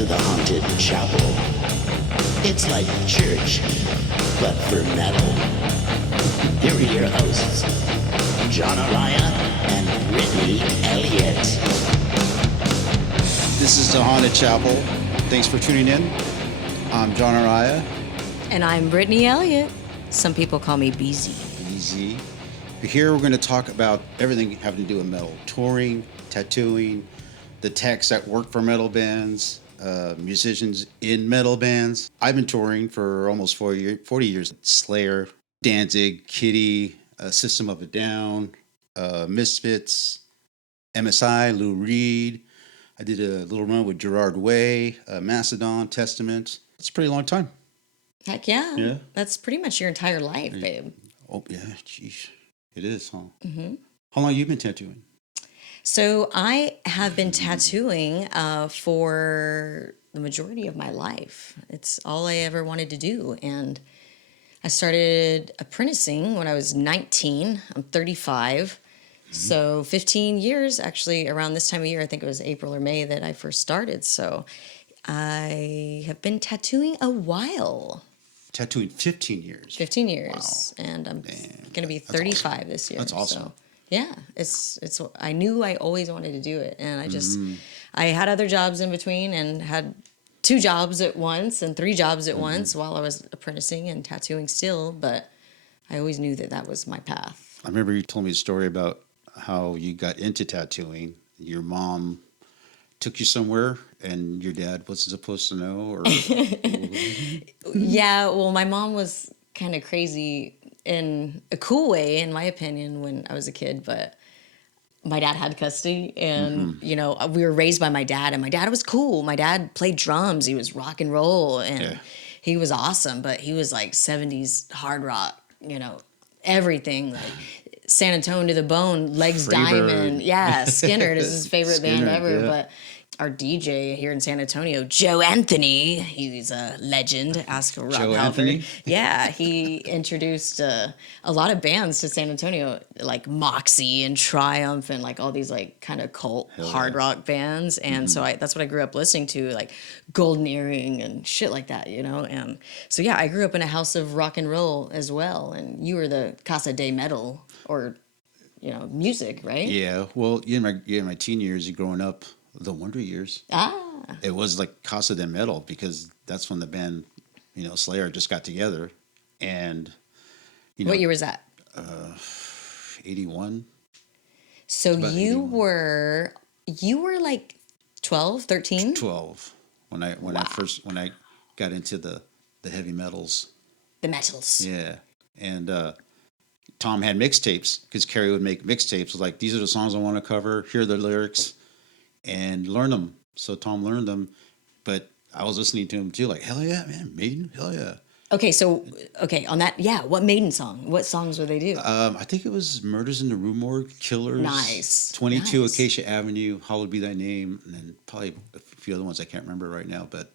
to the Haunted Chapel. It's like church, but for metal. Here are your hosts, John Araya and Brittany Elliott. This is the Haunted Chapel. Thanks for tuning in. I'm John Araya. And I'm Brittany Elliott. Some people call me BZ. Easy. Here we're going to talk about everything having to do with metal. Touring, tattooing, the techs that work for metal bands, musicians in metal bands. I've been touring for almost 40 years. Slayer, Danzig, Kitty, System of a Down, Misfits, MSI, Lou Reed. I did a little run with Gerard Way, Mastodon, Testament. It's a pretty long time. Heck yeah. Yeah. That's pretty much your entire life, babe. Oh, yeah. Jeez. It is, huh? Mm-hmm. How long have you been tattooing? So I have been tattooing for the majority of my life. It's all I ever wanted to do. And I started apprenticing when I was 19. I'm 35. Mm-hmm. So 15 years, actually, around this time of year. I think it was April or May that I first started. So I have been tattooing a while. Tattooing 15 years. 15 years. Wow. And I'm going to be 35 awesome. This year. That's awesome. So, yeah, it's. I knew I always wanted to do it, and I had other jobs in between, and had 2 jobs at once and 3 jobs at once while I was apprenticing and tattooing still. But I always knew that was my path. I remember you told me a story about how you got into tattooing. Your mom took you somewhere, and your dad wasn't supposed to know, or yeah. Well, my mom was kind of crazy in a cool way, in my opinion, when I was a kid, but my dad had custody, and you know, we were raised by my dad, and my dad was cool. My dad played drums. He was rock and roll, and he was awesome, but he was like 70s hard rock, you know, everything, like San Antonio to the Bone, Legs Diamond. Yeah, Skinner is his favorite band ever, but our DJ here in San Antonio, Joe Anthony, he's a legend. Ask Rob Joe Halford. Anthony? Yeah, he introduced a lot of bands to San Antonio, like Moxie and Triumph and like all these like kind of cult hard rock bands. And so that's what I grew up listening to, like Golden Earring and shit like that, you know? And so, yeah, I grew up in a house of rock and roll as well. And you were the Casa de Metal, or, you know, music, right? Yeah. Well, in my teen years, growing up, the Wonder Years. It was like Casa de Metal, because that's when the band, you know, Slayer just got together. And, you know. What year was that? 81. So you 81. You were like 12, 13? 12. When I got into the heavy metals. The metals. Yeah. And Tom had mixtapes, because Carrie would make mixtapes. Like, these are the songs I want to cover. Here are the lyrics. And learn them. So Tom learned them, but I was listening to him too, like, hell yeah, man, Maiden, hell yeah. Okay, on that, yeah, what Maiden song? What songs would they do? I think it was Murders in the Rue Morgue, Killers. Nice. 22 Acacia Avenue, Hallowed Be Thy Name, and then probably a few other ones I can't remember right now, but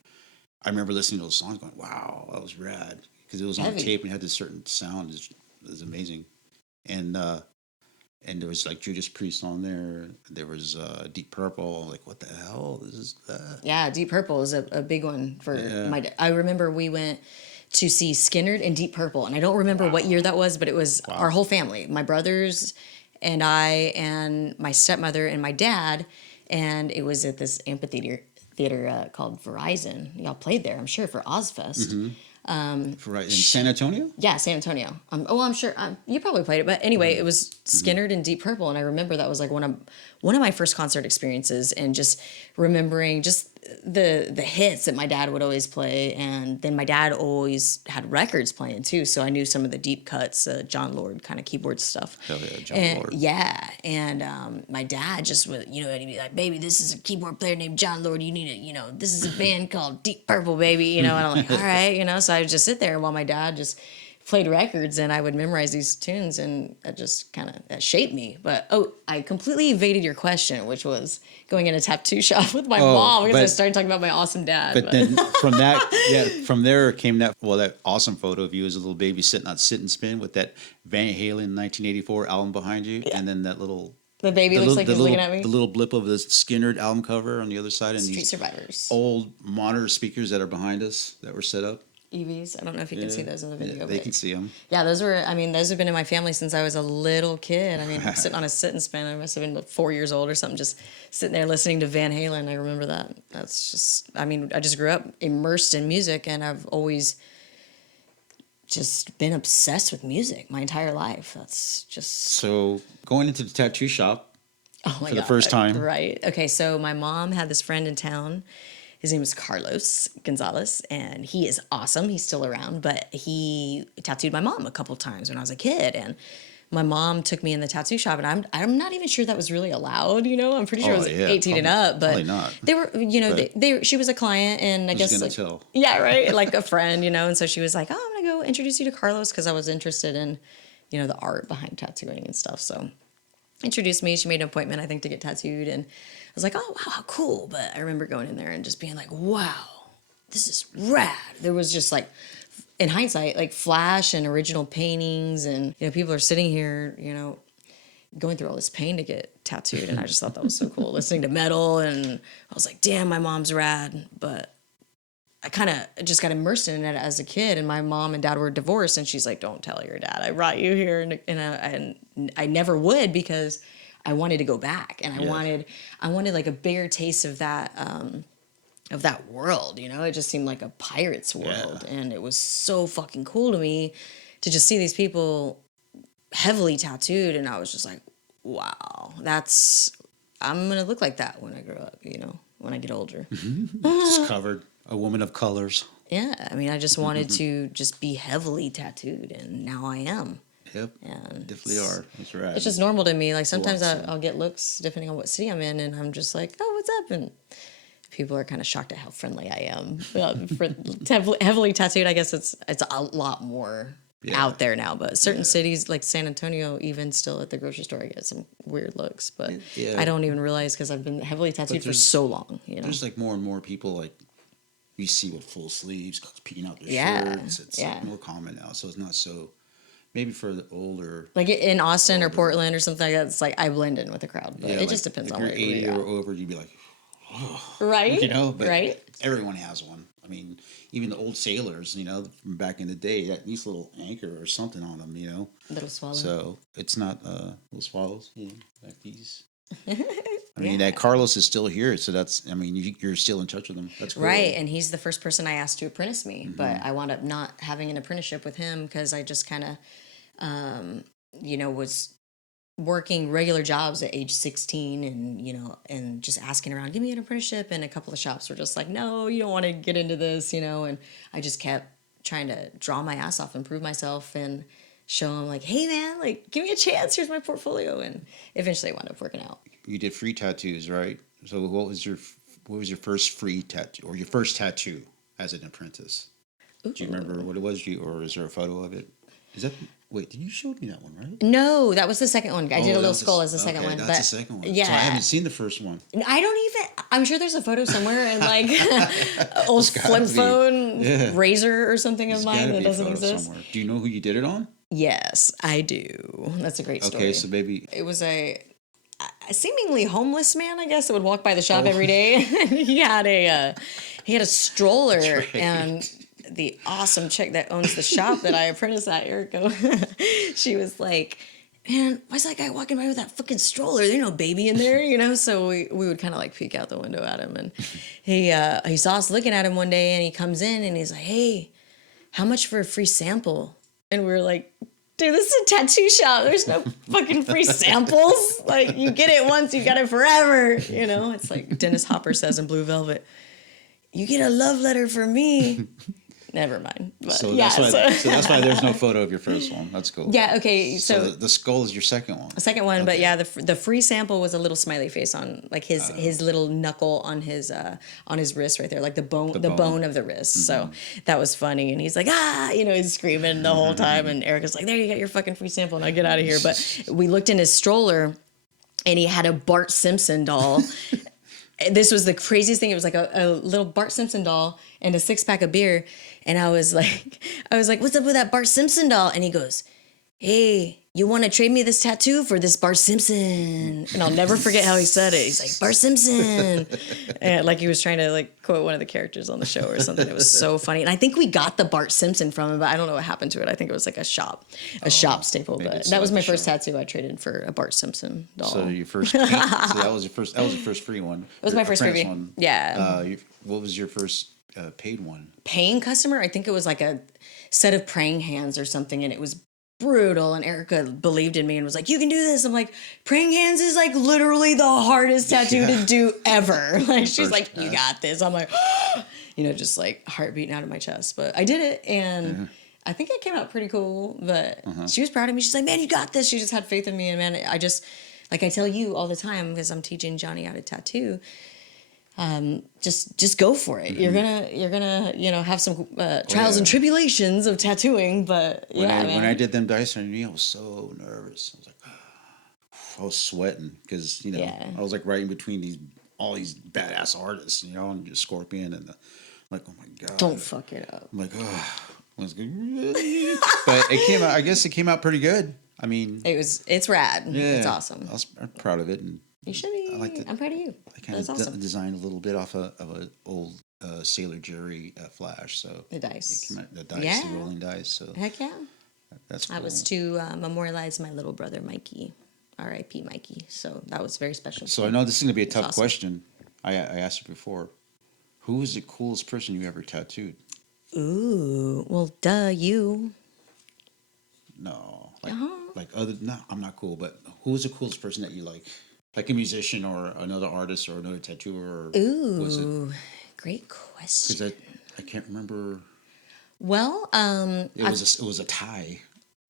I remember listening to those songs going, wow, that was rad, because it was on tape and had this certain sound. It was amazing. And there was like Judas Priest on there. There was Deep Purple. Like, what the hell? This is Yeah, Deep Purple is a big one for my dad. I remember we went to see Skynyrd and Deep Purple, and I don't remember what year that was, but it was our whole family, my brothers and I and my stepmother and my dad, and it was at this amphitheater called Verizon. Y'all played there, I'm sure, for Ozfest. Mm-hmm. Right, in San Antonio? Yeah, San Antonio. I'm sure you probably played it, but anyway, it was Skynyrd and Deep Purple, and I remember that was like one of my first concert experiences, and just remembering just the hits that my dad would always play, and then my dad always had records playing too, so I knew some of the deep cuts, John Lord kind of keyboard stuff. Hell yeah, John Lord. Yeah, and my dad just would, you know, he'd be like, baby, this is a keyboard player named John Lord, you need to, you know, this is a band called Deep Purple, baby, you know, and I'm like, all right, you know, so I would just sit there while my dad just played records, and I would memorize these tunes, and that just kind of shaped me. But I completely evaded your question, which was going in a tattoo shop with my mom, because I started talking about my awesome dad. But then from there came that awesome photo of you as a little baby sitting on Sit and Spin with that Van Halen 1984 album behind you, and then that little The baby looks like he's looking at me. The little blip of the Skinner album cover on the other side, and Street these Survivors. old monitor speakers that are behind us that were set up. EVs. I don't know if you can see those in the video. Yeah, they can see them. Yeah, those have been in my family since I was a little kid. I mean, sitting on a sit and spin. I must have been like 4 years old or something, just sitting there listening to Van Halen. I remember that. That's just, I mean, I just grew up immersed in music, and I've always just been obsessed with music my entire life. That's just... So going into the tattoo shop for the first time. Right. Okay, so my mom had this friend in town. His name was Carlos Gonzalez, and he is awesome. He's still around, but he tattooed my mom a couple times when I was a kid, and my mom took me in the tattoo shop, and I'm not even sure that was really allowed. You know, I'm pretty sure it was 18 and up, but probably not. They were, you know, she was a client, and I guess like, tell. yeah, right, like a friend, you know, and so she was like, oh, I'm gonna go introduce you to Carlos because I was interested in, you know, the art behind tattooing and stuff. So introduced me. She made an appointment, I think, to get tattooed, and I was like, oh wow, how cool. But I remember going in there and just being like, wow, this is rad. There was just like, in hindsight, like flash and original paintings, and you know, people are sitting here, you know, going through all this pain to get tattooed, and I just thought that was so cool. Listening to metal, and I was like, damn, my mom's rad. But I kind of just got immersed in it as a kid, and my mom and dad were divorced, and she's like, don't tell your dad I brought you here, and I never would, because I wanted to go back, and I wanted like a bigger taste of that world, you know. It just seemed like a pirate's world, and it was so fucking cool to me to just see these people heavily tattooed, and I was just like, wow, I'm gonna look like that when I grow up, you know, when I get older. Just covered, a woman of colors. Yeah, I mean, I just wanted to just be heavily tattooed, and now I am. Yep, And definitely are. That's right. It's just normal to me. Like sometimes awesome. I'll get looks depending on what city I'm in, and I'm just like, oh, what's up? And people are kind of shocked at how friendly I am. For heavily tattooed, I guess it's a lot more out there now. But certain cities like San Antonio, even still at the grocery store, I get some weird looks. But I don't even realize because I've been heavily tattooed for so long. You know, there's like more and more people like we see with full sleeves peeking out their shirts. It's like more common now, so it's not so. Maybe for the older, like in Austin or Portland or something like that, it's like I blend in with the crowd. But it just depends on where where you're 80 you're or over, you'd be like, oh, right? You know, but right? Everyone has one. I mean, even the old sailors, you know, from back in the day, that nice little anchor or something on them, you know. Little swallow. So it's not little swallows, like these. I mean, that Carlos is still here, so that's. I mean, you're still in touch with him. That's cool. Right, and he's the first person I asked to apprentice me, but I wound up not having an apprenticeship with him because I just kind of. You know, was working regular jobs at age 16 and, you know, and just asking around, give me an apprenticeship. And a couple of shops were just like, no, you don't want to get into this, you know. And I just kept trying to draw my ass off and prove myself and show them like, hey man, like give me a chance. Here's my portfolio. And eventually it wound up working out. You did free tattoos, right? So what was your first free tattoo or your first tattoo as an apprentice? Ooh. Do you remember what it was? Or is there a photo of it? Is that wait? Did you show me that one, right? No, that was the second one. I did a little skull as the second one. That's but the second one. Yeah, so I haven't seen the first one. I don't even. I'm sure there's a photo somewhere in like old flip phone razor or something of mine that doesn't exist. Somewhere. Do you know who you did it on? Yes, I do. That's a great story. Okay, so maybe it was a seemingly homeless man, I guess, that would walk by the shop every day. he had a stroller and. The awesome chick that owns the shop that I apprenticed at Erico, she was like, man, why's that guy walking by with that fucking stroller? There's no baby in there, you know? So we would kind of like peek out the window at him. And he saw us looking at him one day and he comes in and he's like, hey, how much for a free sample? And we were like, dude, this is a tattoo shop. There's no fucking free samples. Like, you get it once, you got it forever. You know, it's like Dennis Hopper says in Blue Velvet, you get a love letter from me. Never mind. But so that's why there's no photo of your first one. That's cool. Yeah. Okay. So the skull is your second one. The second one, okay. But yeah, the free sample was a little smiley face on like his little knuckle on his wrist right there, like the bone of the wrist. Mm-hmm. So that was funny, and he's like, you know, he's screaming the whole time, and Erica's like, there, you got your fucking free sample, now get out of here. But we looked in his stroller, and he had a Bart Simpson doll. This was the craziest thing. It was like a little Bart Simpson doll and a 6-pack of beer. And I was like, what's up with that Bart Simpson doll? And he goes, hey, you want to trade me this tattoo for this Bart Simpson? And I'll never forget how he said it. He's like, Bart Simpson. And like he was trying to like quote one of the characters on the show or something. It was so funny. And I think we got the Bart Simpson from him, but I don't know what happened to it. I think it was like a shop staple. But that was my first tattoo I traded for a Bart Simpson doll. So your first, so that was your first free one. It was my first freebie. One. Yeah. What was your first paid one? Paying customer? I think it was like a set of praying hands or something, and it was brutal. And Erica believed in me and was like, you can do this. I'm like, praying hands is like literally the hardest tattoo to do ever. Like she's like, you got this. I'm like, just like heart beating out of my chest. But I did it, and I think it came out pretty cool. But she was proud of me. She's like, man, you got this. She just had faith in me. And man, I just, like I tell you all the time, because I'm teaching Johnny how to tattoo, just go for it. You're gonna have some trials and tribulations of tattooing, but when I did them dice on me, I was so nervous. I was like, I was sweating because I was like right in between all these badass artists, and just Scorpion and I'm like, oh my god, don't fuck it up. I'm like, oh, but it came out. I guess it came out pretty good. I mean, it's rad. Yeah, it's awesome. I'm proud of it, and you should be. I'm proud of you. I kind of awesome. Designed a little bit off of an old Sailor Jerry flash. So the dice, the rolling dice. So heck yeah, that's cool. That was to memorialize my little brother Mikey, R.I.P. Mikey. So that was very special. So I know this is gonna be a tough question. I asked you before. Who was the coolest person you ever tattooed? Ooh, well, duh, you. No, I'm not cool. But who was the coolest person that you like? Like a musician or another artist or another tattooer? Ooh, was it? Great question. Because I can't remember. Well, it was a tie.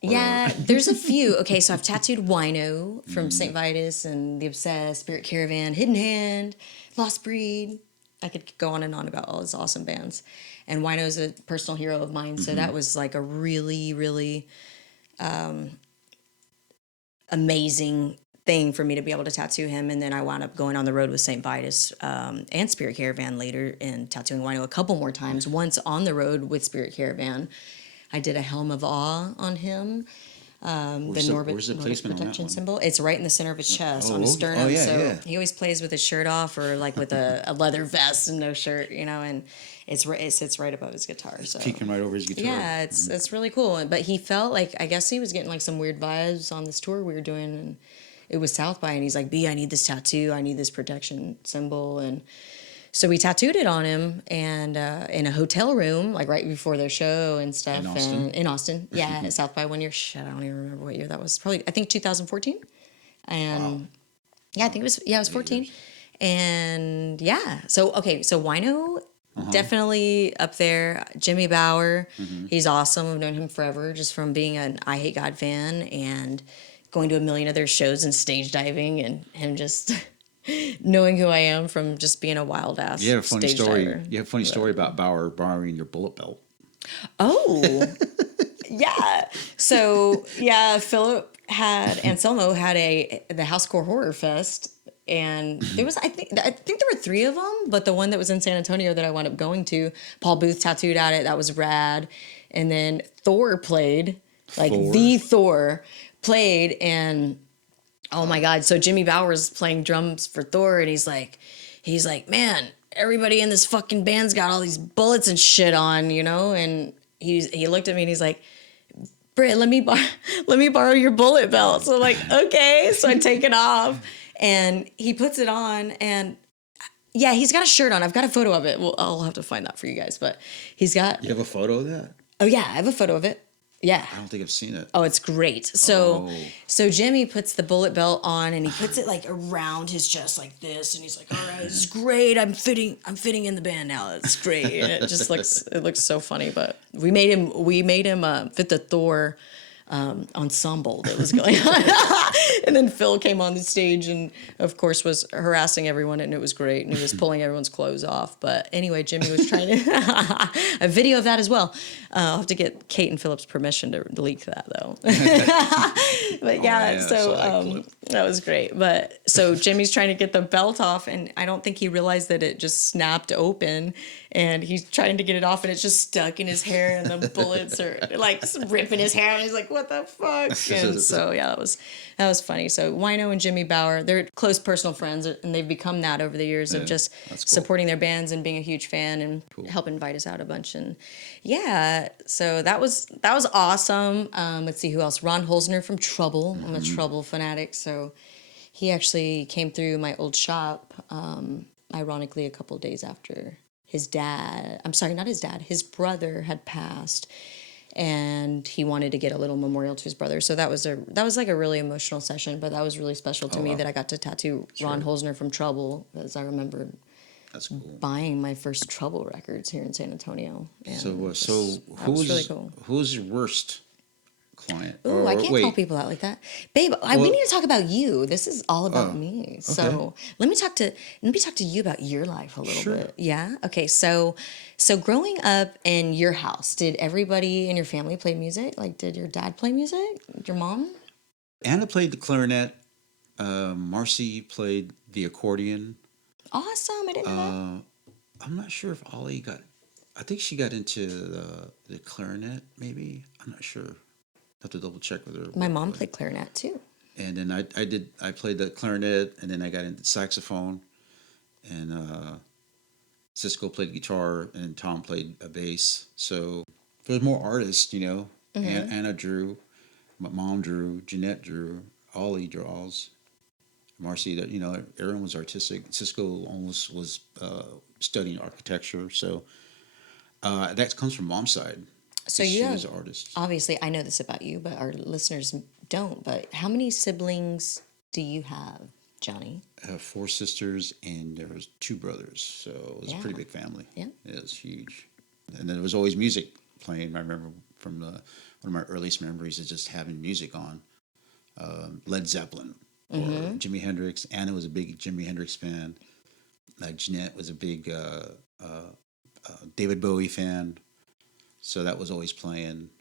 Yeah, there's a few. Okay, so I've tattooed Wino from St. Vitus and The Obsessed, Spirit Caravan, Hidden Hand, Lost Breed. I could go on and on about all these awesome bands. And Wino's a personal hero of mine, so that was like a really, really amazing thing for me to be able to tattoo him. And then I wound up going on the road with St. Vitus and Spirit Caravan later and tattooing Wino a couple more times. Once on the road with Spirit Caravan, I did a Helm of Awe on him. Where's the Nordic placement protection on that symbol. It's right in the center of his chest on his sternum. He always plays with his shirt off or like with a leather vest and no shirt, and it sits right above his guitar. So peeking right over his guitar. Yeah, it's really cool. But he felt like, I guess he was getting like some weird vibes on this tour we were doing, and it was South by, and he's like, B, I need this tattoo. I need this protection symbol. And so we tattooed it on him, and in a hotel room, like right before their show and stuff. In Austin. Yeah, at South by one year. Shit, I don't even remember what year that was. Probably, I think 2014. And yeah, I think it was 14. And yeah, so Wino, definitely up there. Jimmy Bauer, he's awesome. I've known him forever, just from being an I Hate God fan and going to a million of their shows and stage diving, and him just knowing who I am from just being a wild ass. You have a funny story. Diver. You have a funny story about Bauer borrowing your bullet belt. Oh, yeah. So yeah, Philip Anselmo had the Housecore Horror Fest, and there was I think there were 3 of them, but the one that was in San Antonio that I wound up going to, Paul Booth tattooed at it. That was rad. And then Thor played, the Thor played, and oh my God. So Jimmy Bauer's playing drums for Thor, and he's like, man, everybody in this fucking band's got all these bullets and shit on, and he looked at me and he's like, Britt, let me borrow your bullet belt. So I'm like, okay. So I take it off, and he puts it on, and yeah, he's got a shirt on. I've got a photo of it. Well, I'll have to find that for you guys, but he's got. You have a photo of that? Oh yeah, I have a photo of it. Yeah. I don't think I've seen it. Oh, it's great. So Jimmy puts the bullet belt on, and he puts it like around his chest like this, and he's like, all right, this is great. I'm fitting in the band now. It's great. And it just looks so funny. But we made him fit the Thor ensemble that was going on. And then Phil came on the stage and of course was harassing everyone, and it was great, and he was pulling everyone's clothes off. But anyway, Jimmy was trying to a video of that as well. I'll have to get Kate and Philip's permission to leak that though. But that was great. But so Jimmy's trying to get the belt off, and I don't think he realized that it just snapped open, and he's trying to get it off, and it's just stuck in his hair, and the bullets are like ripping his hair, and he's like, what the fuck? And so yeah, that was funny. So Wino and Jimmy Bauer, they're close personal friends, and they've become that over the years of just that's cool. supporting their bands and being a huge fan and help invite us out a bunch. And yeah, so that was awesome. Let's see who else. Ron Holzner from Trouble. I'm a Trouble fanatic, so he actually came through my old shop. Ironically, a couple days after his dad. I'm sorry, not his dad. His brother had passed, and he wanted to get a little memorial to his brother. So that was like a really emotional session, but that was really special to me that I got to tattoo Ron Holzner from Trouble, as I remember That's cool. buying my first Trouble records here in San Antonio. And So that was really cool. who's your worst client? Ooh, I can't call people out like that, babe. We need to talk about you. This is all about me. So let me talk to you about your life a little bit. Yeah. Okay. So growing up in your house, did everybody in your family play music? Like, did your dad play music? Your mom? Anna played the clarinet. Marcy played the accordion. Awesome. I didn't know that. I'm not sure if Ollie got. I think she got into the clarinet. Maybe I'm not sure. Have to double check with her. My mom played clarinet too. And then I played the clarinet, and then I got into saxophone, and Cisco played guitar, and Tom played a bass. So there's more artists, you know. Anna drew, my mom drew, Jeanette drew, Ollie draws, Marcy. That everyone was artistic. Cisco almost was studying architecture, so that comes from mom's side. So she was an artist. Obviously, I know this about you, but our listeners don't. But how many siblings do you have, Johnny? I have 4 sisters, and there was 2 brothers, so it was a pretty big family. Yeah, it was huge. And then there was always music playing. I remember from one of my earliest memories is just having music on, Led Zeppelin or Jimi Hendrix. Anna was a big Jimi Hendrix fan. Jeanette was a big David Bowie fan. So that was always playing.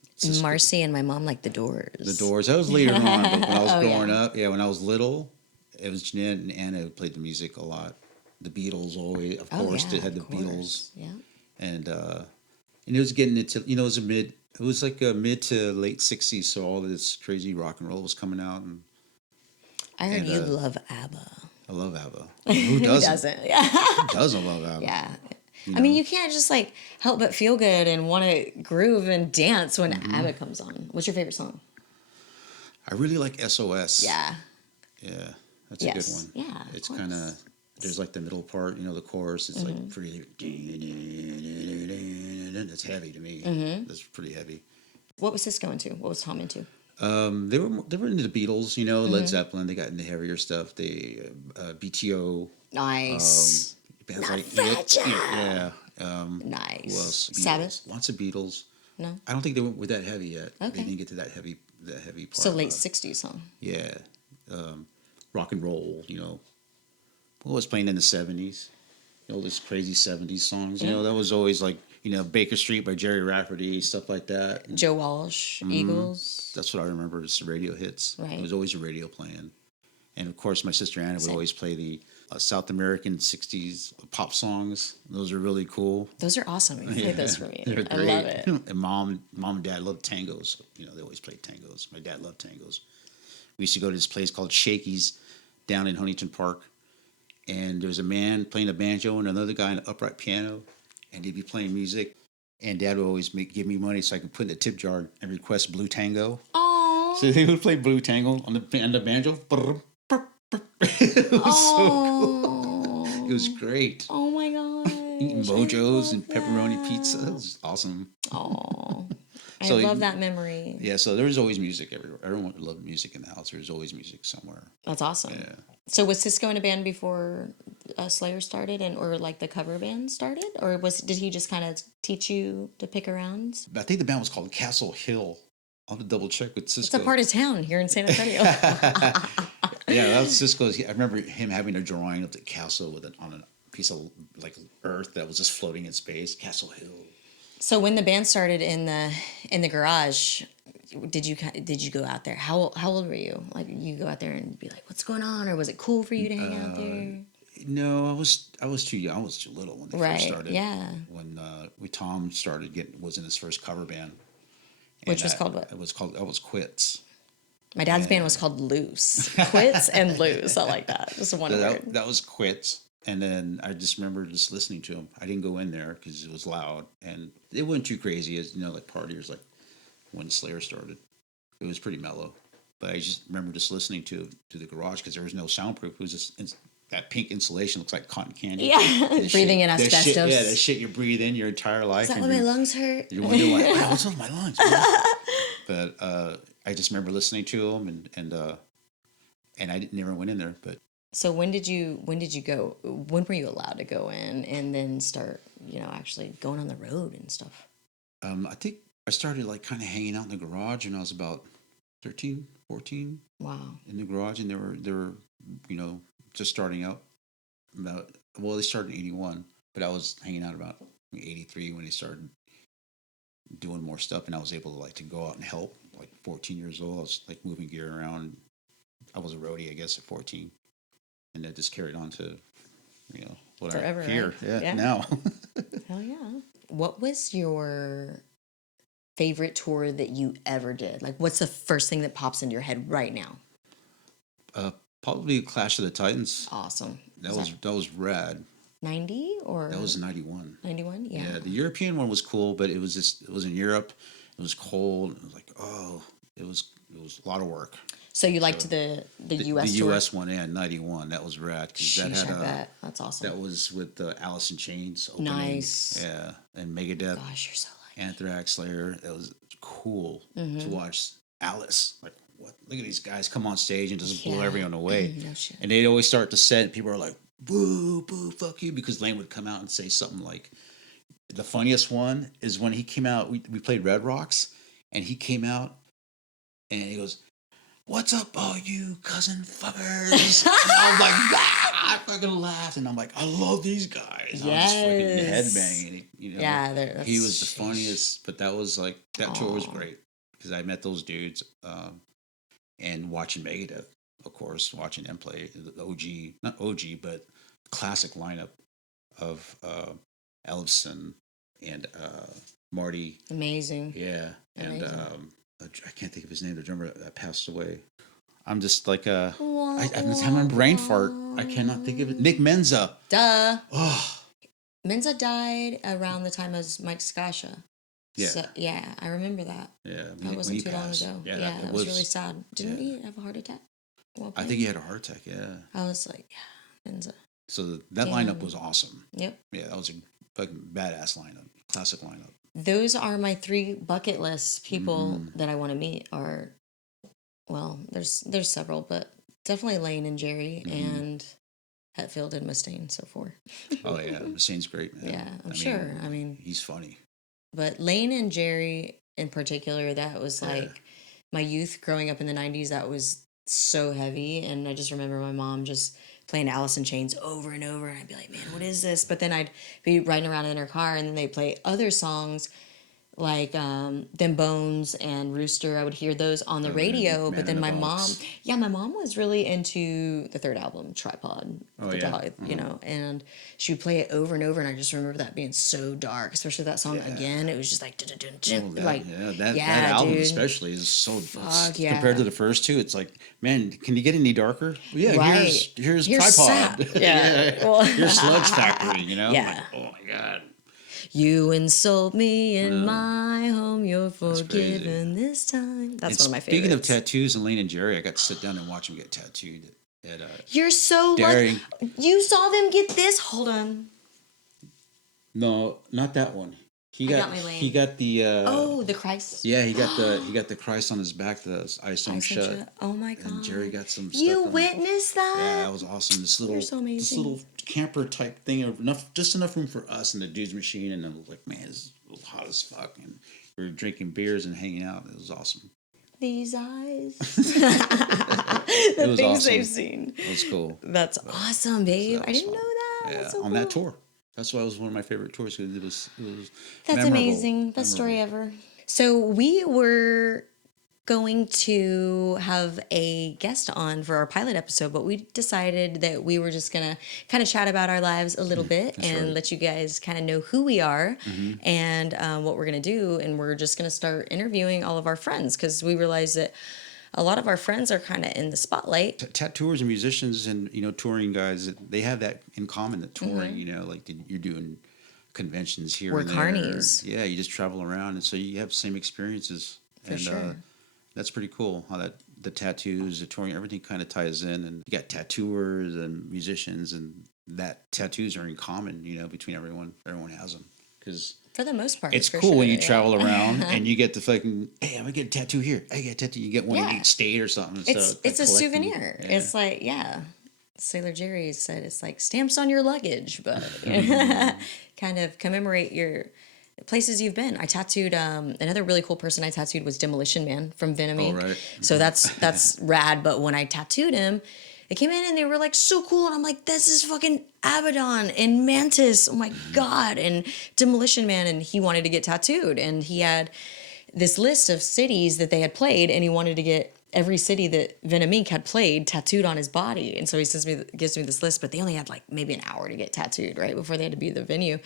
Marcy and my mom liked the Doors. The Doors. That was later on, but when I was growing up, when I was little, it was Jeanette and Anna who played the music a lot. The Beatles always, of course, they had the Beatles. Yeah. And it was getting into, it was like a mid to late 60s, so all this crazy rock and roll was coming out. And I heard you love ABBA. I love ABBA. Who doesn't? Yeah. Who doesn't love ABBA? Yeah. I mean, you can't just help but feel good and want to groove and dance when ABBA comes on. What's your favorite song? I really like SOS. Yeah. Yeah, that's a good one. Yeah. It's kind of, there's the middle part, the chorus. It's pretty, it's heavy to me. It's pretty heavy. What was Cisco into? What was Tom into? They were into the Beatles, Led Zeppelin. They got into heavier stuff. They BTO. Nice. Bands Not like fragile. yeah. Nice. Who else? Sabbath? Lots of Beatles. No. I don't think they were that heavy yet. Okay. They didn't get to that heavy part. So late 60s, huh? Yeah. Rock and roll, What was playing in the 70s? These crazy 70s songs. That was always Baker Street by Jerry Rafferty, stuff like that. Joe Walsh, Eagles. That's what I remember is the radio hits. Right. It was always a radio playing. And of course, my sister Anna would always play the South American 60s pop songs. Those are really cool. Those are awesome. You played those for me. They're I great. love it. And mom and dad loved tangos. They always played tangos. My dad loved tangos. We used to go to this place called Shakey's down in Huntington Park. And there was a man playing a banjo and another guy on an upright piano. And they'd be playing music. And dad would always give me money so I could put in the tip jar and request Blue Tango. Oh. So they would play Blue Tango on the banjo. It was so cool. It was great. Oh my god. Eating Mojos and pepperoni pizza. It was awesome. Oh. I So love that memory. Yeah, so there was always music everywhere. Everyone loved music in the house. There was always music somewhere. That's awesome. Yeah. So was Cisco in a band before Slayer started or the cover band started? Or did he just kind of teach you to pick around? But I think the band was called Castle Hill. I'll have to double check with Cisco. It's a part of town here in San Antonio. Yeah, that was Cisco's. I remember him having a drawing of the castle on a piece of earth that was just floating in space. Castle Hill. So when the band started in the garage, did you go out there? How old were you? You go out there and be like, "What's going on?" Or was it cool for you to hang out there? No, I was too young. I was too little when they first started. Yeah. When Tom was in his first cover band, Which was called what? It was Quits. My dad's band was called Loose. Quits and Loose. I like that. Just one word. That was Quits. And then I just remember just listening to them. I didn't go in there because it was loud. And it wasn't too crazy as, like partiers, like when Slayer started. It was pretty mellow. But I just remember just listening to the garage because there was no soundproof. It was just that pink insulation looks like cotton candy. Yeah, breathing in asbestos. That shit you breathe in your entire life. Is that why my lungs hurt? You're wondering wow, what's up with my lungs? But I just remember listening to them, and I never went in there. But so when did you go? When were you allowed to go in and then start, actually going on the road and stuff? I think I started like kind of hanging out in the garage when I was about 13, 14. Wow. In the garage, and they were just starting out. They started in 81, but I was hanging out about 83 when they started doing more stuff, and I was able to go out and help. Like 14 years old, I was like moving gear around. I was a roadie, I guess, at 14, and that just carried on to what forever. I hear. Right? Yeah, now. Hell yeah! What was your favorite tour that you ever did? Like, what's the first thing that pops into your head right now? Probably Clash of the Titans. Awesome. That was rad. 90 or that was 91. 91, yeah. Yeah, the European one was cool, but it was in Europe. It was cold. It was like, it was a lot of work. So you liked the U.S. the tour? U.S. one, yeah, 91. That was rad because that had I bet. That's awesome. That was with Alice in Chains opening. Nice. Yeah, and Megadeth. Gosh, you're so lucky. Anthrax, Slayer. That was cool to watch Alice. Like, what? Look at these guys come on stage and just blow everyone away. No shit. And they'd always start the set. And people are like, "Boo, boo, fuck you," because Lane would come out and say something like, the funniest one is when he came out. We played Red Rocks, and he came out and he goes, "What's up, all you cousin fuckers?" And I was like, I fucking laughed, and I'm like, I love these guys. I was just fucking headbanging. Yeah, he was the funniest. But that was like that tour was great because I met those dudes, and watching Megadeth, of course, watching them play the OG, not OG, but classic lineup of Ellefson and Marty. Amazing. Yeah, and Amazing. I can't think of his name. The drummer that passed away. I'm just like I'm having a brain fart. I cannot think of it. Nick Menza. Duh. Oh. Menza died around the time as Mike Scascia. Yeah. So, yeah, I remember that. Yeah. That wasn't too long ago. Yeah, that was really sad. Didn't he have a heart attack? I think he had a heart attack, yeah. I was like, yeah, Menza. So that lineup was awesome. Yep. Yeah, that was a fucking badass lineup. Classic lineup. Those are my 3 bucket list people that I want to meet are, well, there's several, but definitely Lane and Jerry and Hetfield and Mustaine, so 4. Oh, yeah. Mustaine's great, man. Yeah, I'm sure. I mean, he's funny. But Lane and Jerry in particular, that was like my youth growing up in the 90s, that was so heavy. And I just remember my mom just playing Alice in Chains over and over. And I'd be like, man, what is this? But then I'd be riding around in her car and then they'd play other songs like Them Bones and Rooster. I would hear those on the radio. But then my mom was really into the third album, Tripod. And she would play it over and over. And I just remember that being so dark, especially that song Again. It was just like, that album especially is so compared to the first 2. It's like, man, can you get any darker? Well, yeah, right. here's Tripod. Here's Sludge Factory. Yeah. Like, oh my god. You insult me in my home, you're forgiven this time. That's one of my favorites. Speaking of tattoos and Lane and Jerry, I got to sit down and watch them get tattooed. You're so lucky. You saw them get this? Hold on. No, not that one. He got my Lane. He got the the Christ. Yeah, he got the Christ on his back, the Ice Don't Shut. Oh my god. And Jerry got some stuff. You witnessed that? Yeah, that was awesome. You're so amazing. This little camper type thing, just enough room for us and the dude's machine, and I was like, man, it's hot as fuck, and we were drinking beers and hanging out. It was awesome. These eyes. It was things awesome. they've seen. It was cool. That's awesome, babe. That I didn't fun. know that. Yeah, That's so on cool. that tour. That's why it was one of my favorite tours because it was That's memorable. amazing. Best story ever. So we were going to have a guest on for our pilot episode, but we decided that we were just gonna kind of chat about our lives a little bit and right. let you guys kind of know who we are and what we're gonna do. And we're just gonna start interviewing all of our friends because we realized that a lot of our friends are kind of in the spotlight. Tattooers and musicians and touring guys, they have that in common. That touring, like you're doing conventions here We're and there. carnies. Yeah, you just travel around, and so you have the same experiences. For sure. That's pretty cool. How that the tattoos, the touring, everything kind of ties in, and you got tattooers and musicians, and that tattoos are in common. Between everyone, everyone has them because. For the most part, It's for cool when sure, you yeah. travel around and you get the fucking, hey, I'm gonna get a tattoo here. I get a tattue. You get one in Yeah. each state or something. It's So it's a collecting, souvenir. yeah. It's like, yeah. Sailor Jerry said it's like stamps on your luggage, but kind of commemorate your places you've been. I tattooed another really cool person I tattooed was Demolition Man from Venom Oh, Inc. right. So that's rad. But when I tattooed him, they came in and they were like so cool, and I'm like, this is fucking Abaddon and Mantis. Oh my god, and Demolition Man, and he wanted to get tattooed, and he had this list of cities that they had played, and he wanted to get every city that Venom Inc. had played tattooed on his body. And so he gives me this list, but they only had like maybe an hour to get tattooed, right? Before they had to be at the venue.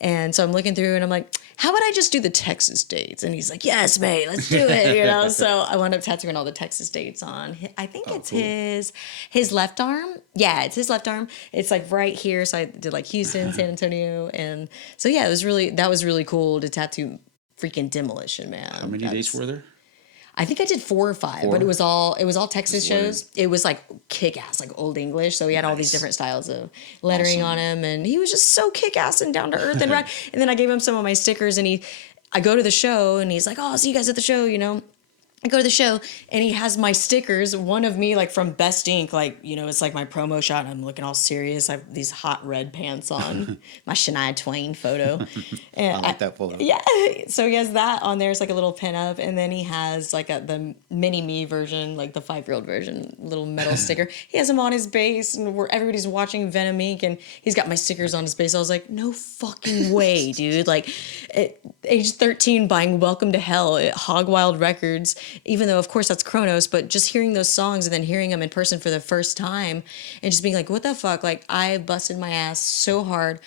And so I'm looking through and I'm like, how about I just do the Texas dates? And he's like, yes, mate, let's do it. So I wound up tattooing all the Texas dates on. I think it's cool. his left arm. Yeah, it's his left arm. It's like right here. So I did like Houston, San Antonio. And so yeah, that was really cool to tattoo freaking Demolition Man. How many days were there? I think I did 4 or 5, but it was all Texas lettering. shows. It was like kick ass, like old English. So he had all these Nice. different styles of lettering on him, and he was just so kick ass and down to earth and rad. And then I gave him some of my stickers, and I go to the show, and he's like, "Oh, I'll see you guys at the show," I go to the show and he has my stickers, one of me like from Best Ink, like, it's like my promo shot and I'm looking all serious. I have these hot red pants on, my Shania Twain photo. And I like that photo. Yeah. So he has that on there. It's like a little pin up. And then he has like the mini me version, like the 5-year-old version, little metal sticker. He has them on his base and everybody's watching Venom Inc. and he's got my stickers on his base. I was like, no fucking way, dude. Like at age 13 buying Welcome to Hell at Hog Wild Records, even though of course that's Kronos, but just hearing those songs and then hearing them in person for the first time and just being like, what the fuck? Like I busted my ass so hard,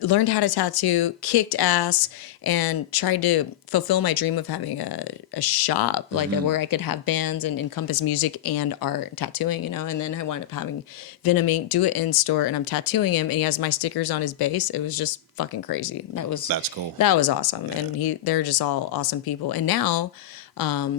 learned how to tattoo, kicked ass, and tried to fulfill my dream of having a shop, like where I could have bands and encompass music and art and tattooing, And then I wound up having Venom Inc. do it in store, and I'm tattooing him, and he has my stickers on his base. It was just fucking crazy. That's cool. That was awesome, yeah. And they're just all awesome people. And now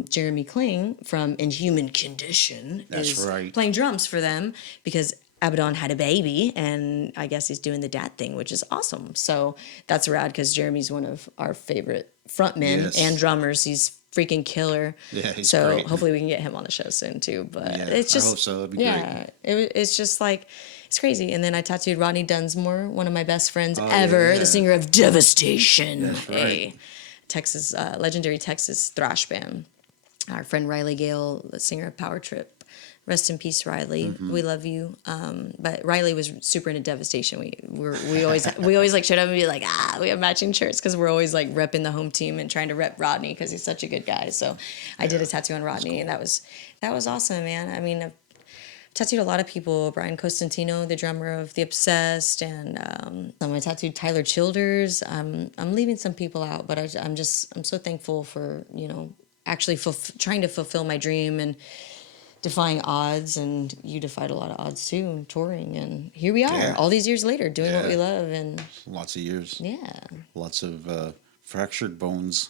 Jeremy Kling from Inhuman Condition is playing drums for them because Abaddon had a baby, and I guess he's doing the dad thing, which is awesome. So that's rad because Jeremy's one of our favorite frontmen and drummers. He's freaking killer. Yeah, he's so great. Hopefully we can get him on the show soon too. But Yeah, it's just, I hope so. It'd be great. It's just like, it's crazy. And then I tattooed Rodney Dunsmore, one of my best friends ever, the singer of Devastation, That's right. Texas, legendary Texas thrash band. Our friend Riley Gale, the singer of Power Trip. Rest in peace, Riley. Mm-hmm. We love you. But Riley was super into Devastation. We always like showed up and be like, we have matching shirts because we're always like repping the home team and trying to rep Rodney because he's such a good guy. So I did a tattoo on Rodney, and that was awesome, man. I mean, I've tattooed a lot of people. Brian Costantino, the drummer of The Obsessed, and I tattooed Tyler Childers. I'm leaving some people out, but I'm so thankful for actually trying to fulfill my dream and defying odds, and you defied a lot of odds too, touring, and here we are all these years later doing what we love. And lots of years, lots of fractured bones,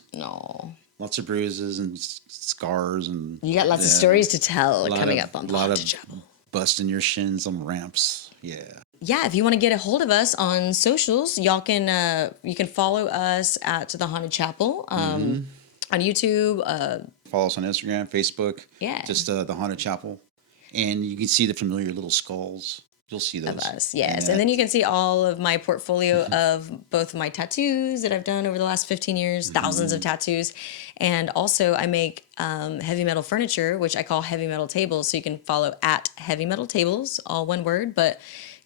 lots of bruises and scars, and you got lots of stories to tell coming up on a lot of Haunted Chapel. Busting your shins on ramps. If you want to get a hold of us on socials, y'all can you can follow us at the Haunted Chapel on YouTube. Follow us on Instagram, Facebook. Yeah. Just the Haunted Chapel. And you can see the familiar little skulls. You'll see those. Of us, yes. And then you can see all of my portfolio of both my tattoos that I've done over the last 15 years, thousands of tattoos. And also I make heavy metal furniture, which I call heavy metal tables. So you can follow at heavy metal tables, all one word, but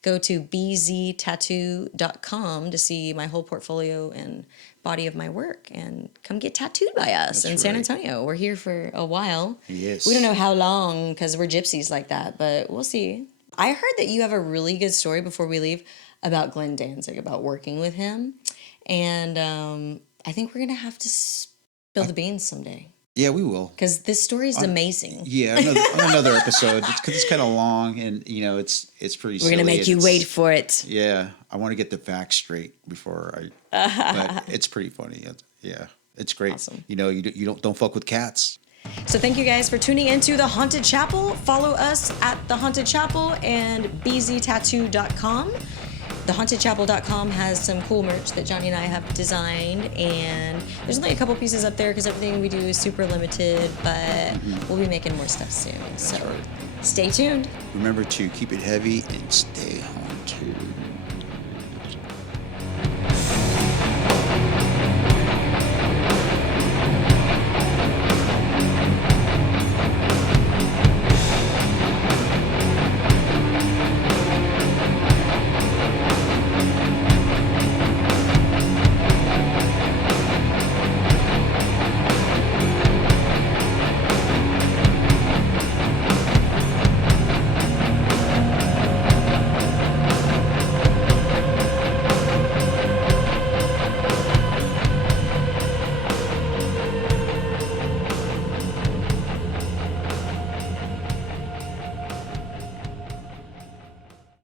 go to bztattoo.com to see my whole portfolio and body of my work, and come get tattooed by us in San Antonio. We're here for a while. Yes. We don't know how long because we're gypsies like that, but we'll see. I heard that you have a really good story before we leave about Glenn Danzig, about working with him. And I think we're going to have to spill the beans someday. Yeah, we will. Because this story is amazing. Yeah, another episode. Because it's kind of long, and it's pretty. We're gonna make you wait for it. Yeah, I want to get the facts straight before but it's pretty funny. Yeah, it's great. Awesome. You don't fuck with cats. So thank you guys for tuning into The Haunted Chapel. Follow us at The Haunted Chapel and bztattoo.com. TheHauntedChapel.com has some cool merch that Johnny and I have designed, and there's only a couple pieces up there because everything we do is super limited, but we'll be making more stuff soon. So stay tuned. Remember to keep it heavy and stay haunted.